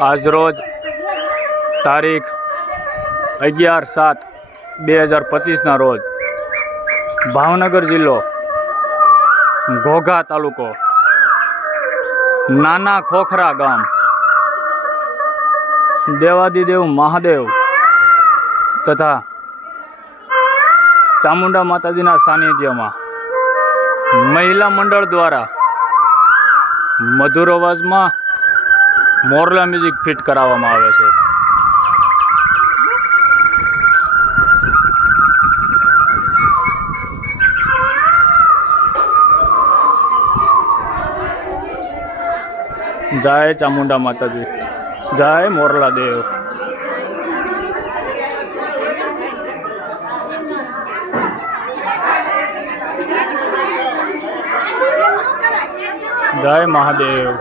આજરોજ તારીખ 11/7/2025 રોજ ભાવનગર જિલ્લો ઘોઘા તાલુકો નાના ખોખરા ગામ દેવાદિદેવ મહાદેવ તથા ચામુંડા માતાજીના સાનિધ્યમાં મહિલા મંડળ દ્વારા મધુર અવાજમાં મોરલા મ્યુઝિક ફિટ કરાવવામાં આવે છે. જય ચામુંડા માતાજી, જય મોરલા દેવ. જય મહાદેવ.